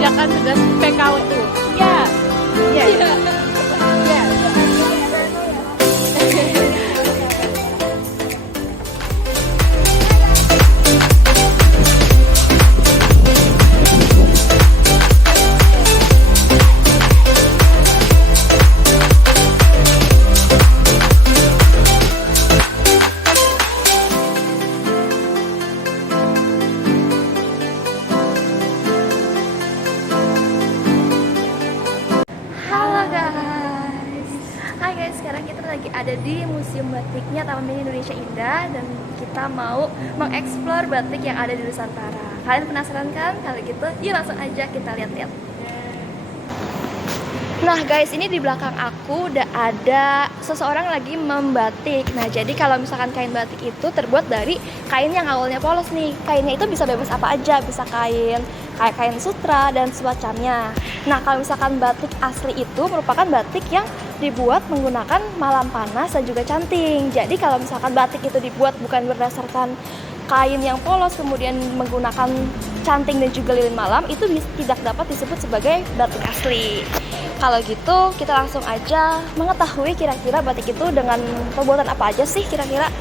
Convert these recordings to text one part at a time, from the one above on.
mengerjakan tugas PKWU. Ya. Ya. Ya. Halo guys, hai guys, sekarang kita lagi ada di Museum Batiknya Taman Mini Indonesia Indah dan kita mau mengeksplor batik yang ada di Nusantara. Kalian penasaran kan? Kalau gitu, yuk langsung aja kita lihat-lihat. Nah guys, ini di belakang aku udah ada seseorang lagi membatik. Nah jadi kalau misalkan kain batik itu terbuat dari kain yang awalnya polos nih. Kainnya itu bisa bebas apa aja, bisa kain kayak kain sutra dan semacamnya. Nah kalau misalkan batik asli itu merupakan batik yang dibuat menggunakan malam panas dan juga canting. Jadi kalau misalkan batik itu dibuat bukan berdasarkan kain yang polos kemudian menggunakan canting dan juga lilin malam, itu tidak dapat disebut sebagai batik asli. Kalau gitu kita langsung aja mengetahui kira-kira batik itu dengan pembuatan apa aja sih kira-kira.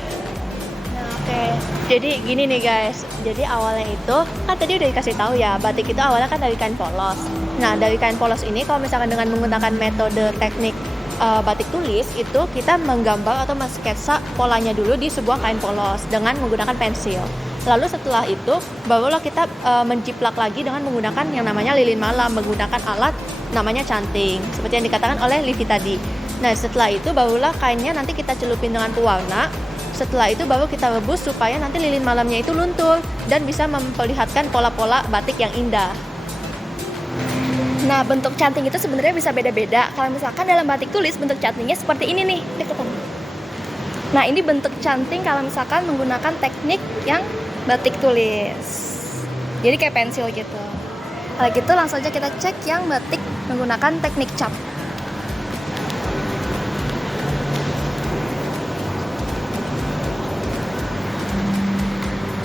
Nah, oke. Jadi gini nih guys. Jadi awalnya itu kan tadi udah dikasih tahu ya, batik itu awalnya kan dari kain polos. Nah, dari kain polos ini kalau misalkan dengan menggunakan metode teknik batik tulis itu kita menggambar atau mensketsa polanya dulu di sebuah kain polos dengan menggunakan pensil. Lalu setelah itu barulah kita menjiplak lagi dengan menggunakan yang namanya lilin malam, menggunakan alat namanya canting seperti yang dikatakan oleh Livi tadi. Nah setelah itu barulah kainnya nanti kita celupin dengan pewarna. Setelah itu baru kita rebus supaya nanti lilin malamnya itu luntur dan bisa memperlihatkan pola-pola batik yang indah. Nah bentuk canting itu sebenarnya bisa beda-beda. Kalau misalkan dalam batik tulis bentuk cantingnya seperti ini nih, deketan. Nah ini bentuk canting kalau misalkan menggunakan teknik yang batik tulis. Jadi kayak pensil gitu. Kalau gitu langsung aja kita cek yang batik menggunakan teknik cap.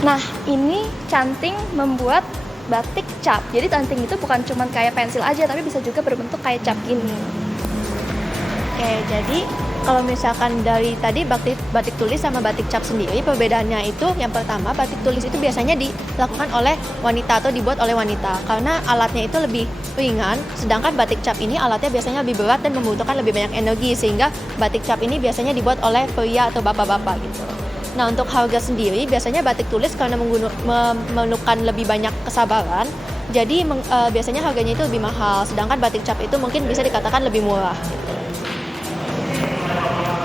Nah ini canting membuat batik cap. Jadi canting itu bukan cuma kayak pensil aja, tapi bisa juga berbentuk kayak cap gini. Oke, jadi kalau misalkan dari tadi batik tulis sama batik cap sendiri, perbedaannya itu yang pertama, batik tulis itu biasanya dilakukan oleh wanita atau dibuat oleh wanita karena alatnya itu lebih ringan, sedangkan batik cap ini alatnya biasanya lebih berat dan membutuhkan lebih banyak energi, sehingga batik cap ini biasanya dibuat oleh pria atau bapak-bapak gitu. Nah untuk harga sendiri biasanya batik tulis karena memerlukan lebih banyak kesabaran, jadi biasanya harganya itu lebih mahal, sedangkan batik cap itu mungkin bisa dikatakan lebih murah gitu.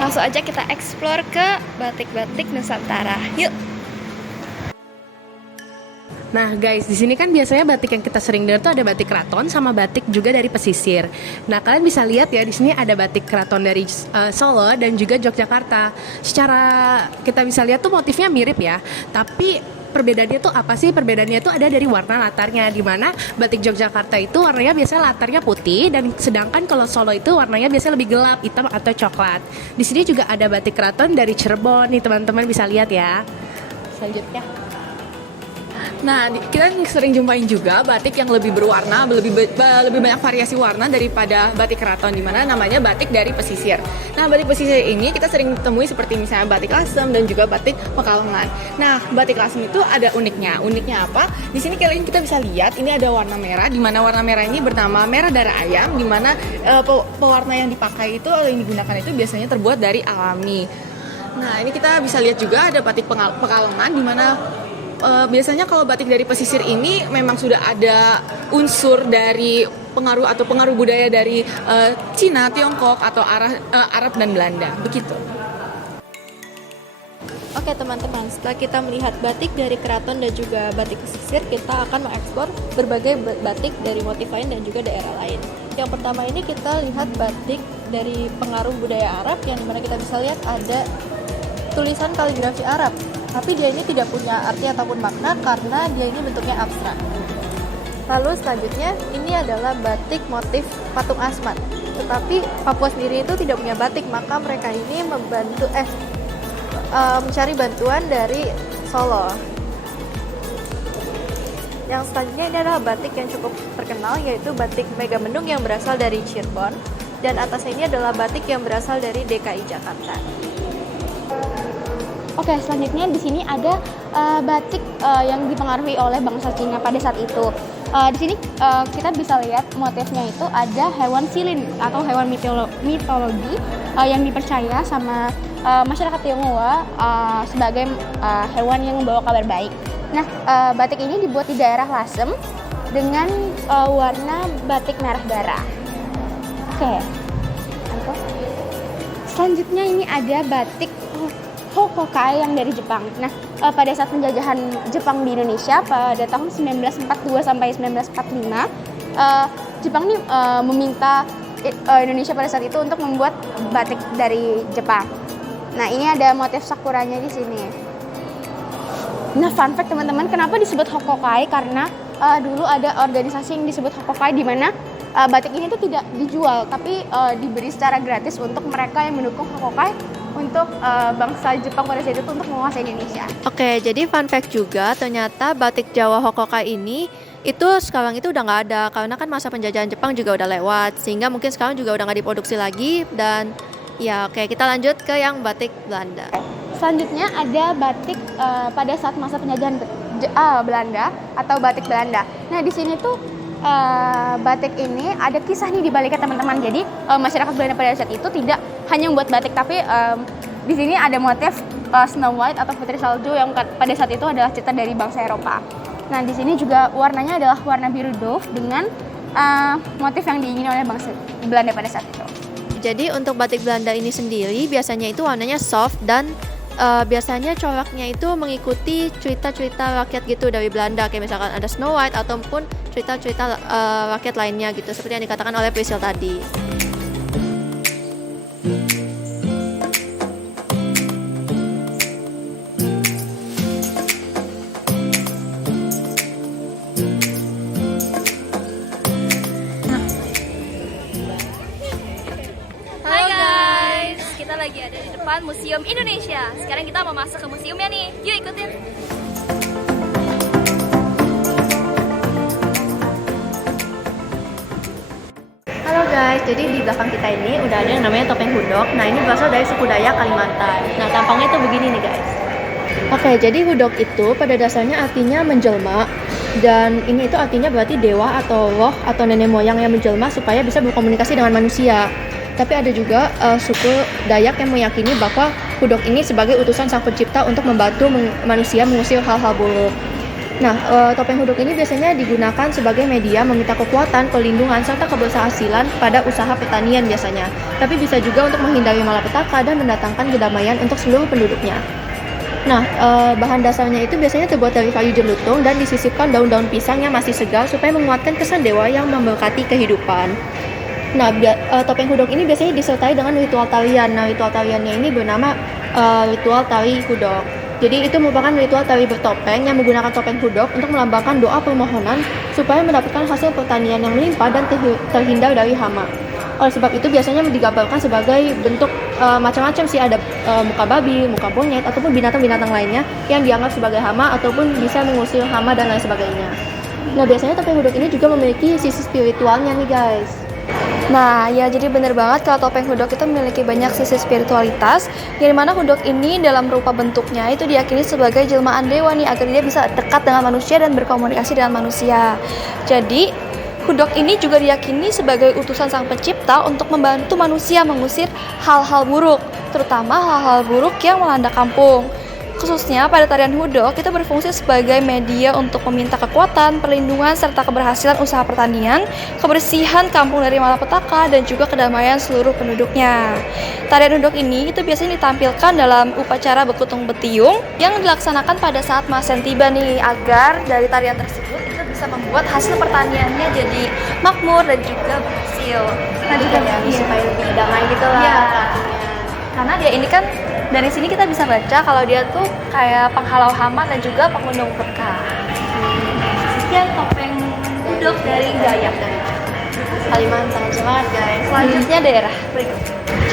Langsung aja kita explore ke batik-batik Nusantara. Yuk. Nah guys, di sini kan biasanya batik yang kita sering dengar tuh ada batik keraton sama batik juga dari pesisir. Nah kalian bisa lihat ya di sini ada batik keraton dari Solo dan juga Yogyakarta. Secara kita bisa lihat tuh motifnya mirip ya, tapi perbedaannya tuh apa sih? Perbedaannya itu ada dari warna latarnya, di mana batik Yogyakarta itu warnanya biasanya latarnya putih, dan sedangkan kalau Solo itu warnanya biasanya lebih gelap, hitam atau coklat. Di sini juga ada batik keraton dari Cirebon nih, teman-teman bisa lihat ya. Selanjutnya. Nah, kita sering jumpain juga batik yang lebih berwarna, lebih banyak variasi warna daripada batik keraton, di mana namanya batik dari pesisir. Nah, batik pesisir ini kita sering temui seperti misalnya batik lasem dan juga batik Pekalongan. Nah, batik lasem itu ada uniknya. Uniknya apa? Di sini kalian kita bisa lihat ini ada warna merah, di mana warna merah ini bernama merah darah ayam, di mana pewarna yang dipakai itu yang digunakan itu biasanya terbuat dari alami. Nah, ini kita bisa lihat juga ada batik Pekalongan, di mana biasanya kalau batik dari pesisir ini memang sudah ada unsur dari pengaruh budaya dari Cina, Tiongkok atau Arab dan Belanda, begitu. Oke teman-teman, setelah kita melihat batik dari keraton dan juga batik pesisir, kita akan mengeksplor berbagai batik dari motif lain dan juga daerah lain. Yang pertama ini kita lihat batik dari pengaruh budaya Arab, yang dimana kita bisa lihat ada tulisan kaligrafi Arab, tapi dia ini tidak punya arti ataupun makna karena dia ini bentuknya abstrak. Lalu selanjutnya ini adalah batik motif patung Asmat. Tetapi Papua sendiri itu tidak punya batik, maka mereka ini mencari bantuan dari Solo. Yang selanjutnya ini adalah batik yang cukup terkenal, yaitu batik Megamendung yang berasal dari Cirebon. Dan atasnya ini adalah batik yang berasal dari DKI Jakarta. Oke, selanjutnya di sini ada batik yang dipengaruhi oleh bangsa Cina pada saat itu. Di sini kita bisa lihat motifnya itu ada hewan silin atau hewan mitologi yang dipercaya sama masyarakat Tionghoa sebagai hewan yang membawa kabar baik. Nah, batik ini dibuat di daerah Lasem dengan warna batik merah darah. Oke. Selanjutnya ini ada batik Hokokai yang dari Jepang. Nah, pada saat penjajahan Jepang di Indonesia pada tahun 1942 sampai 1945, Jepang ini meminta Indonesia pada saat itu untuk membuat batik dari Jepang. Nah, ini ada motif sakuranya di sini. Nah, fun fact teman-teman, kenapa disebut Hokokai? Karena dulu ada organisasi yang disebut Hokokai di mana batik ini tuh tidak dijual, tapi diberi secara gratis untuk mereka yang mendukung Hokokai untuk bangsa Jepang pada saat itu untuk menguasai Indonesia. Oke, jadi fun fact juga, ternyata batik Jawa Hokokai ini itu sekarang itu udah nggak ada karena kan masa penjajahan Jepang juga udah lewat, sehingga mungkin sekarang juga udah nggak diproduksi lagi. Dan ya, oke, kita lanjut ke yang batik Belanda. Selanjutnya ada batik pada saat masa penjajahan Belanda atau batik Belanda. Nah, di sini tuh batik ini ada kisah nih di baliknya teman-teman. Jadi masyarakat Belanda pada saat itu tidak hanya membuat batik, tapi di sini ada motif Snow White atau Putri Salju yang pada saat itu adalah cita dari bangsa Eropa. Nah, di sini juga warnanya adalah warna biru dove dengan motif yang diingini oleh bangsa Belanda pada saat itu. Jadi untuk batik Belanda ini sendiri biasanya itu warnanya soft dan biasanya coraknya itu mengikuti cerita-cerita rakyat gitu dari Belanda, kayak misalkan ada Snow White ataupun cerita-cerita rakyat lainnya gitu, seperti yang dikatakan oleh Priscil tadi. Hai guys, kita lagi ada di depan Museum Indonesia. Sekarang kita mau masuk ke museumnya nih. Yuk ikutin. Halo guys, jadi di belakang kita ini udah ada yang namanya topeng hudok. Nah, ini berasal dari suku Dayak Kalimantan. Nah, tampangnya tuh begini nih guys. Oke, jadi hudok itu pada dasarnya artinya menjelma. Dan ini itu artinya berarti dewa atau roh atau nenek moyang yang menjelma supaya bisa berkomunikasi dengan manusia. Tapi ada juga suku Dayak yang meyakini bahwa hudok ini sebagai utusan sang pencipta untuk membantu manusia mengusir hal-hal buruk. Nah, topeng hudok ini biasanya digunakan sebagai media meminta kekuatan, perlindungan, serta keberhasilan pada usaha pertanian biasanya. Tapi bisa juga untuk menghindari malapetaka dan mendatangkan kedamaian untuk seluruh penduduknya. Nah, bahan dasarnya itu biasanya terbuat dari kayu jelutung dan disisipkan daun-daun pisang yang masih segar supaya menguatkan kesan dewa yang memberkati kehidupan. Nah, topeng hudok ini biasanya disertai dengan ritual tarian. Nah, ritual tariannya ini bernama ritual tari hudok. Jadi itu merupakan ritual tari bertopeng yang menggunakan topeng hudok untuk melambangkan doa permohonan supaya mendapatkan hasil pertanian yang melimpah dan terhindar dari hama. Oleh sebab itu biasanya digambarkan sebagai bentuk macam-macam sih, ada muka babi, muka monyet, ataupun binatang-binatang lainnya yang dianggap sebagai hama ataupun bisa mengusir hama dan lain sebagainya. Nah, biasanya topeng hudok ini juga memiliki sisi spiritualnya nih guys. Nah, ya jadi bener banget kalau topeng hudok itu memiliki banyak sisi spiritualitas, yang dimana hudok ini dalam rupa bentuknya itu diyakini sebagai jelmaan dewa nih, agar dia bisa dekat dengan manusia dan berkomunikasi dengan manusia. Jadi hudok ini juga diyakini sebagai utusan sang pencipta untuk membantu manusia mengusir hal-hal buruk, terutama hal-hal buruk yang melanda kampung. Khususnya pada tarian hudok, itu berfungsi sebagai media untuk meminta kekuatan, perlindungan, serta keberhasilan usaha pertanian, kebersihan kampung dari malapetaka, dan juga kedamaian seluruh penduduknya. Tarian hudok ini itu biasanya ditampilkan dalam upacara bekutung betiung yang dilaksanakan pada saat Masen tiba nih, agar dari tarian tersebut itu bisa membuat hasil pertaniannya jadi makmur dan juga berhasil. Nah, supaya lebih damai gitu lah. Ya, karena dia ini kan dari sini kita bisa baca kalau dia tuh kayak penghalau hama dan juga pengundang berkah. Sekian topeng hudok dari Dayak Kalimantan, semangat guys. Selanjutnya daerah berikut.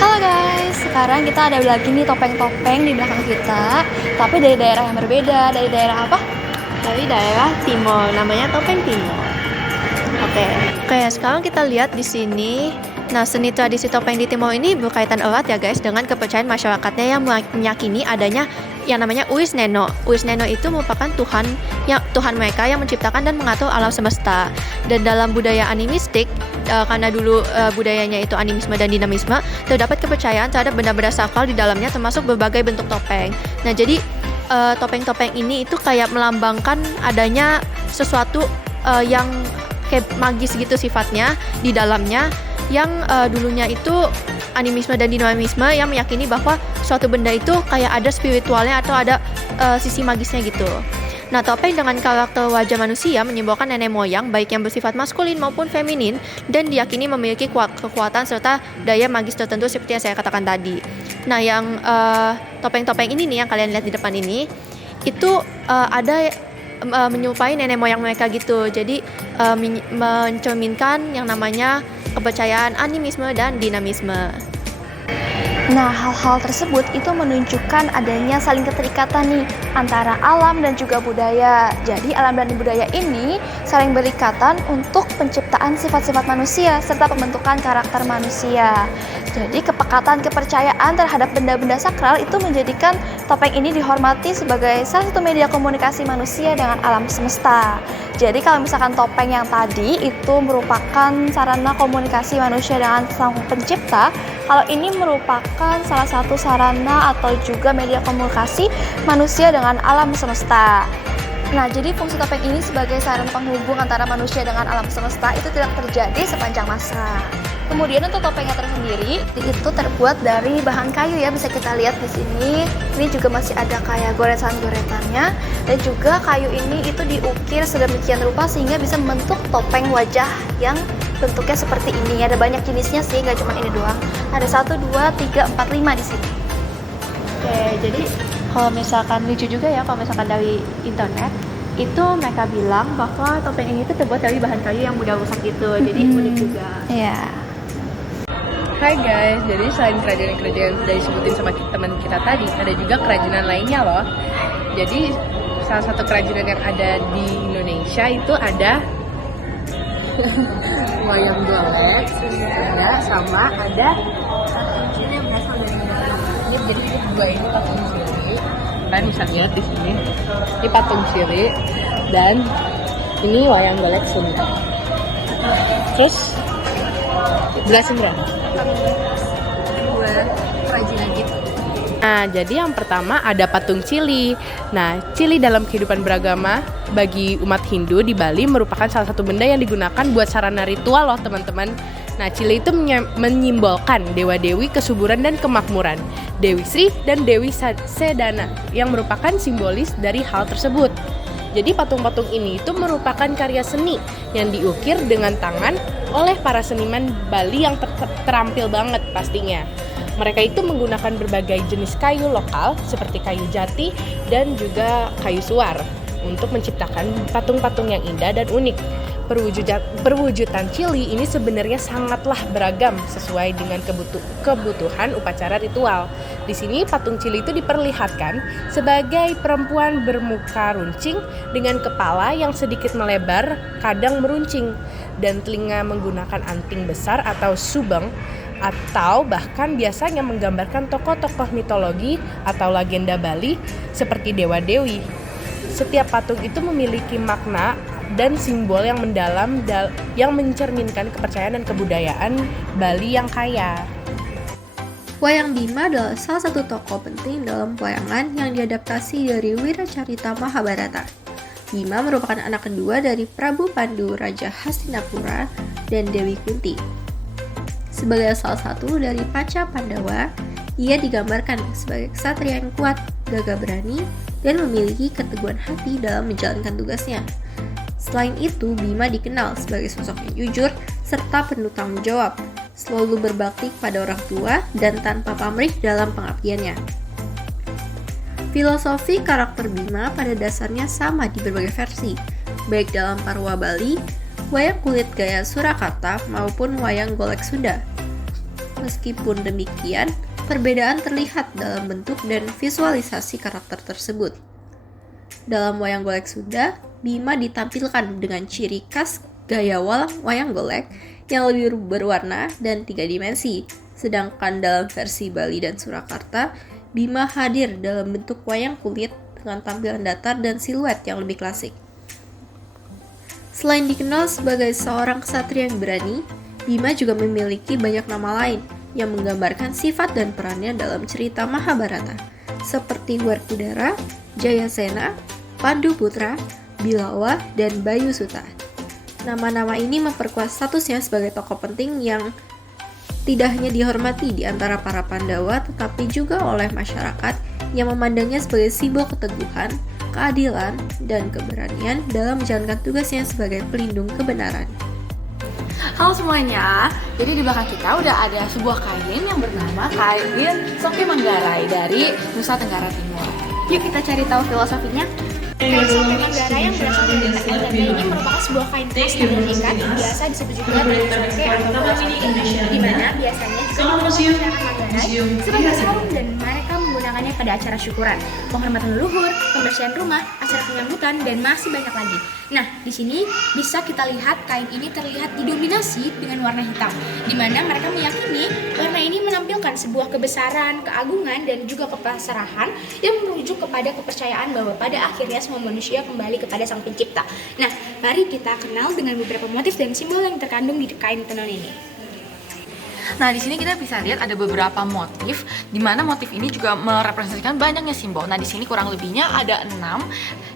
Halo guys, sekarang kita ada lagi nih topeng-topeng di belakang kita, tapi dari daerah yang berbeda. Dari daerah apa? dari daerah timur, namanya topeng timur. Oke, sekarang kita lihat di sini. Nah, seni tradisi topeng di Timur ini berkaitan erat ya guys dengan kepercayaan masyarakatnya yang meyakini adanya yang namanya Uis Neno. Uis Neno itu merupakan Tuhan mereka yang menciptakan dan mengatur alam semesta. Dan dalam budaya animistik, karena dulu budayanya itu animisme dan dinamisme, terdapat kepercayaan terhadap benda-benda sakral di dalamnya termasuk berbagai bentuk topeng. Nah, jadi topeng-topeng ini itu kayak melambangkan adanya sesuatu yang kayak magis gitu sifatnya di dalamnya, yang dulunya itu animisme dan dinamisme yang meyakini bahwa suatu benda itu kayak ada spiritualnya atau ada sisi magisnya gitu. Nah, topeng dengan karakter wajah manusia menyimbolkan nenek moyang baik yang bersifat maskulin maupun feminin dan diyakini memiliki kekuatan serta daya magis tertentu seperti yang saya katakan tadi. Nah, yang topeng-topeng ini nih yang kalian lihat di depan ini itu ada menyerupai nenek moyang mereka gitu. Jadi mencerminkan yang namanya kepercayaan animisme dan dinamisme. Nah, hal-hal tersebut itu menunjukkan adanya saling keterikatan nih antara alam dan juga budaya. Jadi alam dan budaya ini saling berikatan untuk penciptaan sifat-sifat manusia serta pembentukan karakter manusia. Jadi kepekatan kepercayaan terhadap benda-benda sakral itu menjadikan topeng ini dihormati sebagai salah satu media komunikasi manusia dengan alam semesta. Jadi kalau misalkan topeng yang tadi itu merupakan sarana komunikasi manusia dengan sang pencipta, kalau ini merupakan salah satu sarana atau juga media komunikasi manusia dengan alam semesta. Nah, jadi fungsi topeng ini sebagai sarana penghubung antara manusia dengan alam semesta itu tidak terjadi sepanjang masa. Kemudian untuk topengnya tersendiri itu terbuat dari bahan kayu ya, bisa kita lihat di sini. Ini juga masih ada kayak goresan-goresannya, dan juga kayu ini itu diukir sedemikian rupa sehingga bisa membentuk topeng wajah yang bentuknya seperti ini. Ada banyak jenisnya sih, nggak cuma ini doang. Ada 1, 2, 3, 4, 5 di sini. Oke, jadi kalau misalkan lucu juga ya, kalau misalkan dari internet itu mereka bilang bahwa topeng ini tuh terbuat dari bahan kayu yang mudah rusak gitu. Jadi unik juga. Iya. Hai guys, jadi selain kerajinan-kerajinan sudah disebutin sama teman kita tadi, ada juga kerajinan lainnya loh. Jadi salah satu kerajinan yang ada di Indonesia itu ada wayang golek, ada sama ada ini yang berasal dari negara. Jadi dua ini patung cili, kalian bisa lihat di sini. Ini patung cili dan ini wayang golek Sunda. Terus jelasin berapa? Kerajinan gitu. Nah, jadi yang pertama ada patung cili. Nah, cili dalam kehidupan beragama bagi umat Hindu di Bali merupakan salah satu benda yang digunakan buat sarana ritual loh teman-teman. Nah, cili itu menyimbolkan dewa-dewi kesuburan dan kemakmuran, Dewi Sri dan Dewi Sedana yang merupakan simbolis dari hal tersebut. Jadi patung-patung ini itu merupakan karya seni yang diukir dengan tangan oleh para seniman Bali yang terampil banget pastinya. Mereka itu menggunakan berbagai jenis kayu lokal seperti kayu jati dan juga kayu suar untuk menciptakan patung-patung yang indah dan unik. Perwujudan cili ini sebenarnya sangatlah beragam sesuai dengan kebutuhan upacara ritual. Di sini patung cili itu diperlihatkan sebagai perempuan bermuka runcing dengan kepala yang sedikit melebar, kadang meruncing, dan telinga menggunakan anting besar atau subeng, atau bahkan biasanya menggambarkan tokoh-tokoh mitologi atau legenda Bali seperti dewa-dewi. Setiap patung itu memiliki makna dan simbol yang mendalam yang mencerminkan kepercayaan dan kebudayaan Bali yang kaya. Wayang Bima adalah salah satu tokoh penting dalam wayangan yang diadaptasi dari Wiracarita Mahabharata. Bima merupakan anak kedua dari Prabu Pandu, Raja Hastinapura, dan Dewi Kunti. Sebagai salah satu dari Panca Pandawa, ia digambarkan sebagai ksatria yang kuat, gagah berani, dan memiliki keteguhan hati dalam menjalankan tugasnya. Selain itu, Bima dikenal sebagai sosok yang jujur serta penuh tanggung jawab, selalu berbakti kepada orang tua dan tanpa pamrih dalam pengabdiannya. Filosofi karakter Bima pada dasarnya sama di berbagai versi, baik dalam Parwa Bali, wayang kulit gaya Surakarta maupun wayang golek Sunda. Meskipun demikian, perbedaan terlihat dalam bentuk dan visualisasi karakter tersebut. Dalam wayang golek Sunda, Bima ditampilkan dengan ciri khas gaya wayang golek yang lebih berwarna dan 3 dimensi. Sedangkan dalam versi Bali dan Surakarta, Bima hadir dalam bentuk wayang kulit dengan tampilan datar dan siluet yang lebih klasik. Selain dikenal sebagai seorang ksatria yang berani, Bima juga memiliki banyak nama lain yang menggambarkan sifat dan perannya dalam cerita Mahabharata, seperti Werkudara, Jayasena, Panduputra, Bilawa, dan Bayusuta. Nama-nama ini memperkuat statusnya sebagai tokoh penting yang tidak hanya dihormati di antara para Pandawa, tetapi juga oleh masyarakat yang memandangnya sebagai simbol keteguhan, keadilan, dan keberanian dalam menjalankan tugasnya sebagai pelindung kebenaran. Halo semuanya, jadi di belakang kita udah ada sebuah kain yang bernama kain Songke Manggarai dari Nusa Tenggara Timur. Yuk kita cari tahu filosofinya. Kain Songke Manggarai yang berasal dari Indonesia ini merupakan sebuah kain khas tenun ikat, biasa disebut juga dengan songke atau bola di mana biasanya disebut menggunakan Manggarai sebagai sarung dan mereka menggunakannya pada acara syukuran, penghormatan leluhur, pembersihan rumah, acara penyambutan, dan masih banyak lagi. Nah, di sini bisa kita lihat kain ini terlihat didominasi dengan warna hitam, di mana mereka meyakini warna ini menampilkan sebuah kebesaran, keagungan, dan juga kepasrahan yang merujuk kepada kepercayaan bahwa pada akhirnya semua manusia kembali kepada Sang Pencipta. Nah, mari kita kenal dengan beberapa motif dan simbol yang terkandung di kain tenun ini. Nah, di sini kita bisa lihat ada beberapa motif, di mana motif ini juga merepresentasikan banyaknya simbol. Nah, di sini kurang lebihnya ada 6.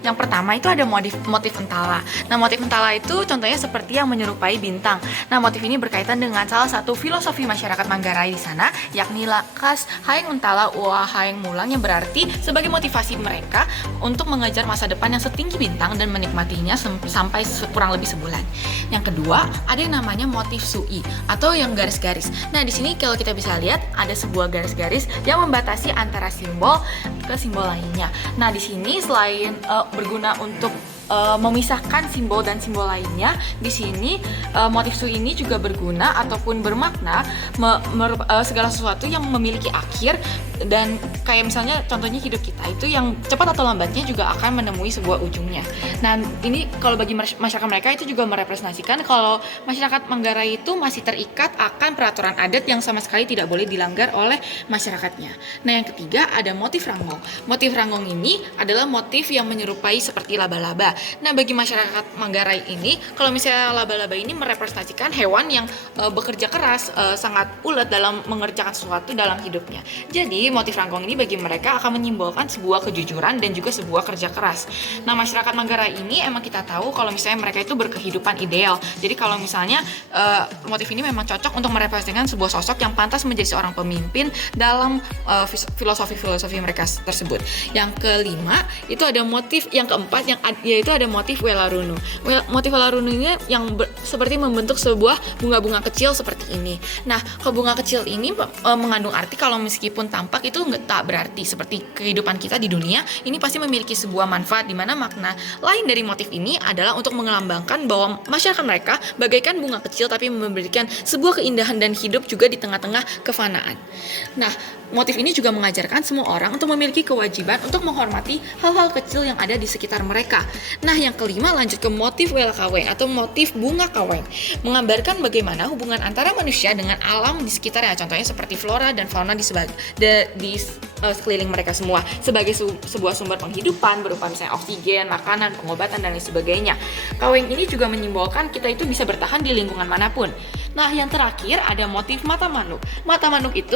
Yang pertama itu ada motif entala. Nah, motif entala itu contohnya seperti yang menyerupai bintang. Nah, motif ini berkaitan dengan salah satu filosofi masyarakat Manggarai di sana, yakni lakas hayang entala wa hayang mulang, yang berarti sebagai motivasi mereka untuk mengejar masa depan yang setinggi bintang dan menikmatinya sampai kurang lebih sebulan. Yang kedua, ada yang namanya motif sui atau yang garis-garis. Nah, di sini kalau kita bisa lihat ada sebuah garis-garis yang membatasi antara simbol ke simbol lainnya. Nah, di sini selain berguna untuk memisahkan simbol dan simbol lainnya, di sini motif sui ini juga berguna ataupun bermakna segala sesuatu yang memiliki akhir, dan kayak misalnya contohnya hidup kita itu yang cepat atau lambatnya juga akan menemui sebuah ujungnya. Nah, ini kalau bagi masyarakat mereka itu juga merepresentasikan kalau masyarakat Manggarai itu masih terikat akan peraturan adat yang sama sekali tidak boleh dilanggar oleh masyarakatnya. Nah, yang ketiga ada motif ranggong. Motif ranggong ini adalah motif yang menyerupai seperti laba-laba. Nah, bagi masyarakat Manggarai ini, kalau misalnya laba-laba ini merepresentasikan hewan yang bekerja keras, sangat ulet dalam mengerjakan sesuatu dalam hidupnya. Jadi, motif ranggong ini bagi mereka akan menyimbolkan sebuah kejujuran dan juga sebuah kerja keras. Nah, masyarakat Manggarai ini emang kita tahu kalau misalnya mereka itu berkehidupan ideal. Jadi, kalau misalnya motif ini memang cocok untuk merepresentasikan sebuah sosok yang pantas menjadi seorang pemimpin dalam filosofi-filosofi mereka tersebut. Yang kelima, itu ada motif yang keempat yaitu ada motif welarunu. Motif welarunu ini yang seperti membentuk sebuah bunga-bunga kecil seperti ini. Nah, bunga kecil ini mengandung arti kalau meskipun tampak itu tak berarti. Seperti kehidupan kita di dunia, ini pasti memiliki sebuah manfaat, di mana makna lain dari motif ini adalah untuk mengelambangkan bahwa masyarakat mereka bagaikan bunga kecil tapi memberikan sebuah keindahan dan hidup juga di tengah-tengah kefanaan. Nah, motif ini juga mengajarkan semua orang untuk memiliki kewajiban untuk menghormati hal-hal kecil yang ada di sekitar mereka. Nah, yang kelima lanjut ke motif wela kaweng atau motif bunga kaweng, menggambarkan bagaimana hubungan antara manusia dengan alam di sekitarnya, contohnya seperti flora dan fauna di sekeliling mereka semua sebagai sebuah sumber penghidupan berupa misalnya oksigen, makanan, pengobatan, dan lain sebagainya. Kaweng ini juga menyimbolkan kita itu bisa bertahan di lingkungan manapun. Nah, yang terakhir ada motif mata manuk. Mata manuk itu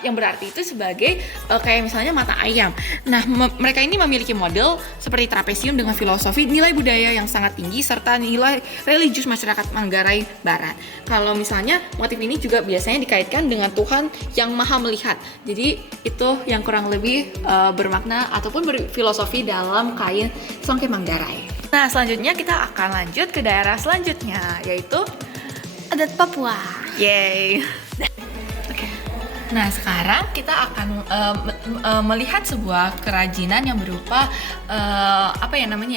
yang berarti itu sebagai kayak misalnya mata ayam. Nah, mereka ini memiliki model seperti trapesium dengan filosofi nilai budaya yang sangat tinggi serta nilai religius masyarakat Manggarai Barat. Kalau misalnya motif ini juga biasanya dikaitkan dengan Tuhan yang Maha Melihat. Jadi itu yang kurang lebih bermakna ataupun berfilosofi dalam kain Songke Manggarai. Nah, selanjutnya kita akan lanjut ke daerah selanjutnya, yaitu Adat Papua. Yeay. Nah, sekarang kita akan melihat sebuah kerajinan yang berupa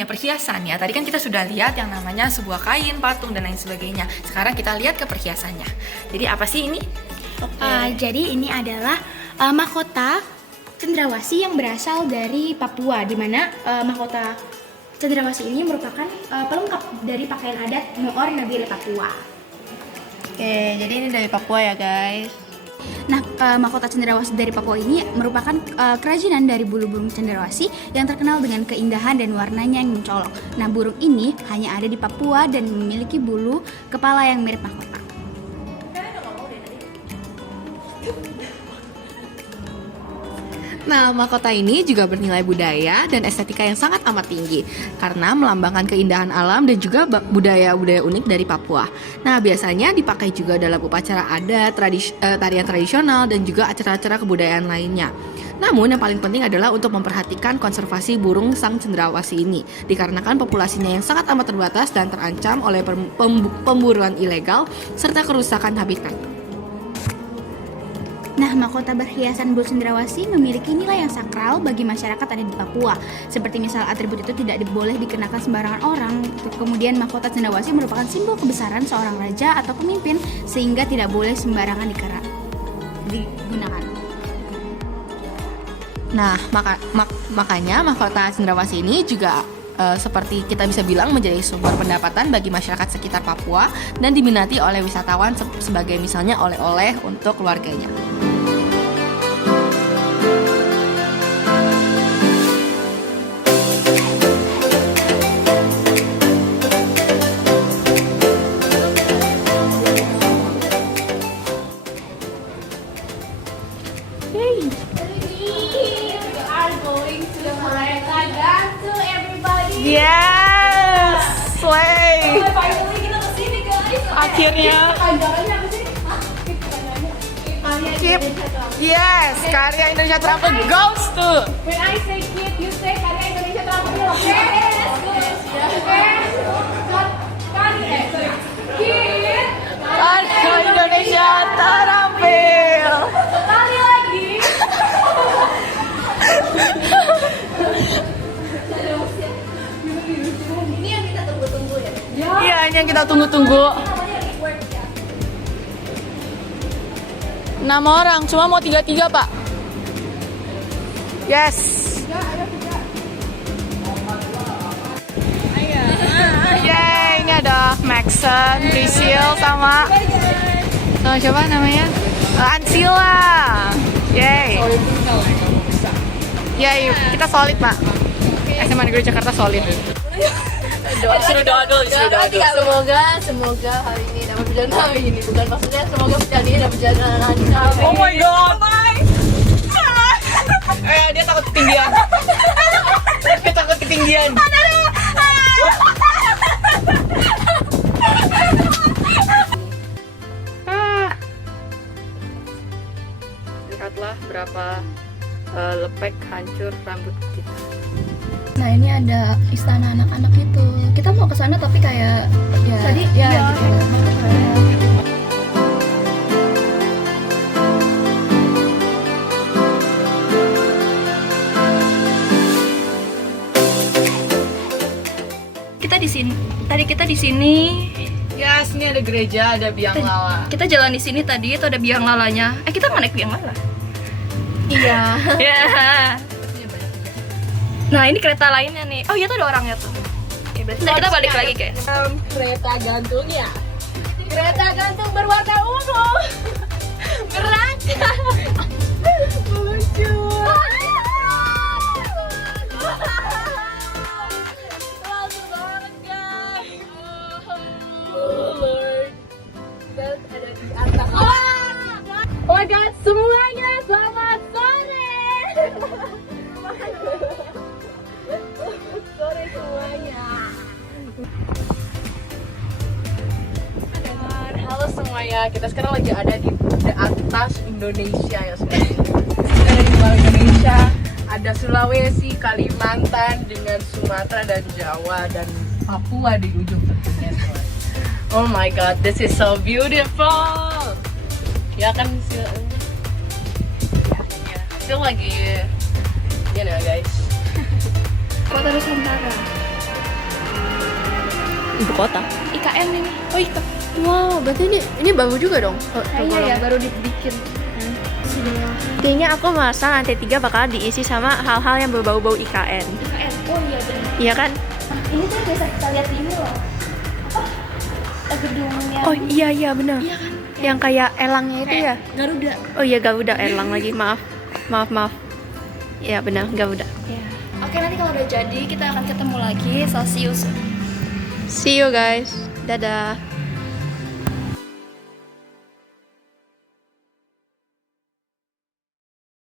perhiasan ya. Tadi kan kita sudah lihat yang namanya sebuah kain, patung, dan lain sebagainya. Sekarang kita lihat ke perhiasannya. Jadi apa sih ini? Jadi ini adalah mahkota cendrawasih yang berasal dari Papua, di mana mahkota cendrawasih ini merupakan pelengkap dari pakaian adat Moor Nabire Papua. Oke, jadi ini dari Papua ya guys. Nah, mahkota cendrawasih dari Papua ini merupakan kerajinan dari bulu burung cendrawasih yang terkenal dengan keindahan dan warnanya yang mencolok. Nah, burung ini hanya ada di Papua dan memiliki bulu kepala yang mirip mahkota. Nah, mahkota ini juga bernilai budaya dan estetika yang sangat amat tinggi karena melambangkan keindahan alam dan juga budaya-budaya unik dari Papua. Nah, biasanya dipakai juga dalam upacara adat, tarian tradisional, dan juga acara-acara kebudayaan lainnya. Namun, yang paling penting adalah untuk memperhatikan konservasi burung sang cendrawasih ini, dikarenakan populasinya yang sangat amat terbatas dan terancam oleh pemburuan ilegal serta kerusakan habitat. Nah, mahkota berhiasan bulu cendrawasih memiliki nilai yang sakral bagi masyarakat ada di Papua. Seperti misal atribut itu tidak boleh dikenakan sembarangan orang. Kemudian mahkota cendrawasih merupakan simbol kebesaran seorang raja atau pemimpin sehingga tidak boleh sembarangan digunakan. Nah, makanya mahkota cendrawasih ini juga seperti kita bisa bilang menjadi sumber pendapatan bagi masyarakat sekitar Papua dan diminati oleh wisatawan sebagai misalnya oleh-oleh untuk keluarganya. Yes, slay. Akhirnya. Keep. Yes, Karya Indonesia Travel goes to. When I say keep, you say Karya Indonesia Travel. Yes. Karya Indonesia terampil. Sekali lagi. Iya, ini yang kita tunggu-tunggu. 6 orang, cuma mau 3-3 Pak. Yes. Yeay, ini ada Maxon, Priscil sama siapa namanya? Ansila. Yeay. Yeay, kita solid Pak. SMA Negeri Jakarta solid. Disuruh doa dulu. Semoga hari ini dapat berjalan hari ini, bukan maksudnya semoga berjalan ini dapat berjalan hari ini. Oh my god. Dia takut ketinggian. Dia takut ketinggian. Lihatlah berapa lepek hancur rambut kita. Nah, ini ada istana anak-anak itu. Kita mau ke sana tapi kayak tadi gitu. Kita di sini. Tadi kita di sini. Yes, ini ada gereja, ada biang lala. Kita jalan di sini tadi itu ada biang lalanya. Kita nggak naik biang lala. Iya. Nah, ini kereta lainnya nih. Oh iya tuh ada orangnya tuh. Oke, berarti kita balik lagi guys. Kereta gantungnya. Kereta gantung berwarna ungu. Beraca. Lucu. Langsung banget guys. Kita ada di atas. Oh my god, semuanya selamat sore. Sore semuanya. Halo semuanya, kita sekarang lagi ada di atas Indonesia ya semuanya. Kita ada di luar Indonesia, ada Sulawesi, Kalimantan, dengan Sumatera dan Jawa dan Papua di ujung tentunya semuanya. Oh my god, this is so beautiful. Ya kan still lagi guys. Kota Nusantara. Ibu kota. IKN ini. Oh iya. Wow, berarti ini baru juga dong. Kayaknya ya baru dibikin. Kayaknya aku merasa lantai 3 bakal diisi sama hal-hal yang berbau-bau IKN. Oh iya benar. Iya kan? Ini tuh biasa kita lihat di ini loh. Apa? Gedung yang Oh iya benar. iya kan? Yang kayak elangnya itu ya? Garuda. Oh iya Garuda elang lagi, maaf. Iya benar Garuda. Ya. Oke, nanti kalau udah jadi kita akan ketemu lagi. So see you soon. See you guys. Dadah.